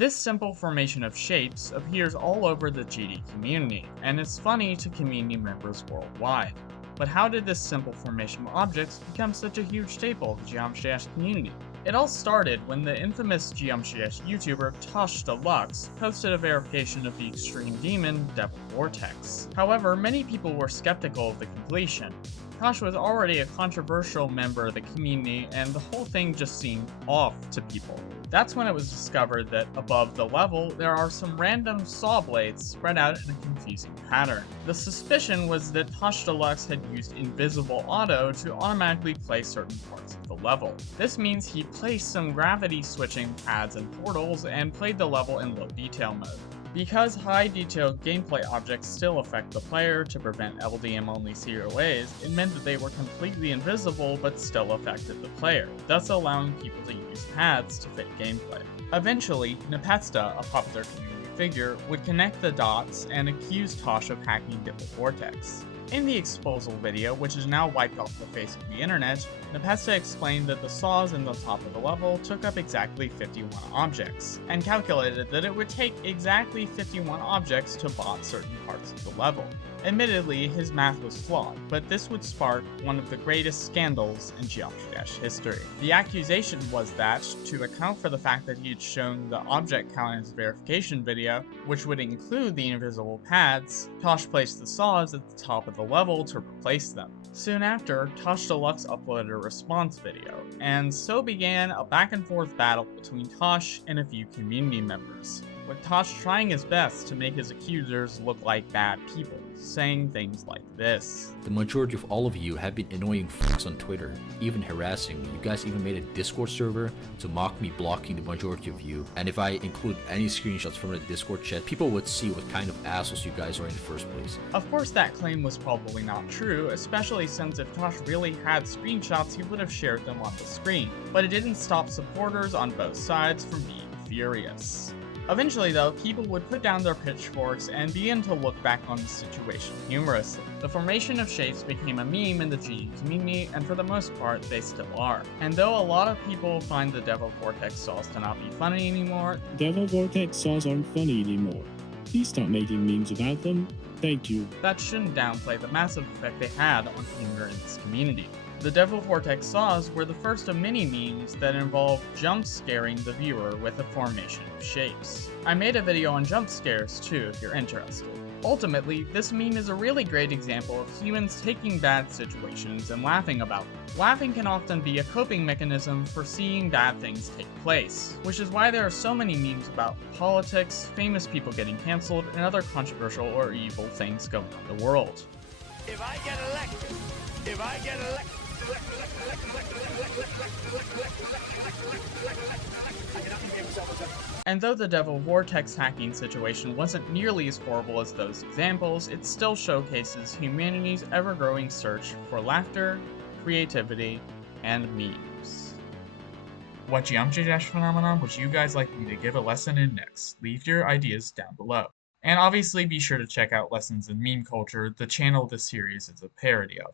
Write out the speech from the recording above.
This simple formation of shapes appears all over the GD community, and it's funny to community members worldwide. But how did this simple formation of objects become such a huge staple of the Geometry Dash community? It all started when the infamous Geometry Dash YouTuber Tosh Deluxe posted a verification of the extreme demon Devil Vortex. However, many people were skeptical of the completion. Tosh was already a controversial member of the community, and the whole thing just seemed off to people. That's when it was discovered that above the level, there are some random saw blades spread out in a confusing pattern. The suspicion was that Tosh Deluxe had used Invisible Auto to automatically play certain parts of the level. This means he placed some gravity switching pads and portals and played the level in low detail mode. Because high-detail gameplay objects still affect the player to prevent LDM-only COAs, it meant that they were completely invisible but still affected the player, thus allowing people to use pads to fake gameplay. Eventually, Nepetsta, a popular community figure, would connect the dots and accuse Tosh of hacking Devil Vortex. In the exposal video, which is now wiped off the face of the internet, Nepetsta explained that the saws in the top of the level took up exactly 51 objects, and calculated that it would take exactly 51 objects to bot certain parts of the level. Admittedly, his math was flawed, but this would spark one of the greatest scandals in Geometry Dash history. The accusation was that, to account for the fact that he had shown the object count in his verification video, which would include the invisible pads, Tosh placed the saws at the top of the level to replace them. Soon after, Tosh Deluxe uploaded a response video, and so began a back and forth battle between Tosh and a few community members, with Tosh trying his best to make his accusers look like bad people, saying things like this. The majority of all of you have been annoying f***s on Twitter, even harassing me. You guys even made a Discord server to mock me blocking the majority of you, and if I include any screenshots from the Discord chat, people would see what kind of assholes you guys are in the first place. Of course that claim was probably not true, especially since if Tosh really had screenshots he would have shared them on the screen, but it didn't stop supporters on both sides from being furious. Eventually though, people would put down their pitchforks and begin to look back on the situation humorously. The formation of shapes became a meme in the GD community, and for the most part, they still are. And though a lot of people find the Devil Vortex saws to not be funny anymore, Devil Vortex saws aren't funny anymore. Please stop making memes about them. Thank you. that shouldn't downplay the massive effect they had on humor in this community. The Devil Vortex saws were the first of many memes that involved jump scaring the viewer with a formation of shapes. I made a video on jump scares too if you're interested. Ultimately, this meme is a really great example of humans taking bad situations and laughing about them. Laughing can often be a coping mechanism for seeing bad things take place, which is why there are so many memes about politics, famous people getting cancelled, and other controversial or evil things going on in the world. If I get elected, And though the Devil Vortex hacking situation wasn't nearly as horrible as those examples, it still showcases humanity's ever-growing search for laughter, creativity, and memes. What Geometry Dash phenomenon would you guys like me to give a lesson in next? Leave your ideas down below. And obviously be sure to check out Lessons in Meme Culture, the channel this series is a parody of.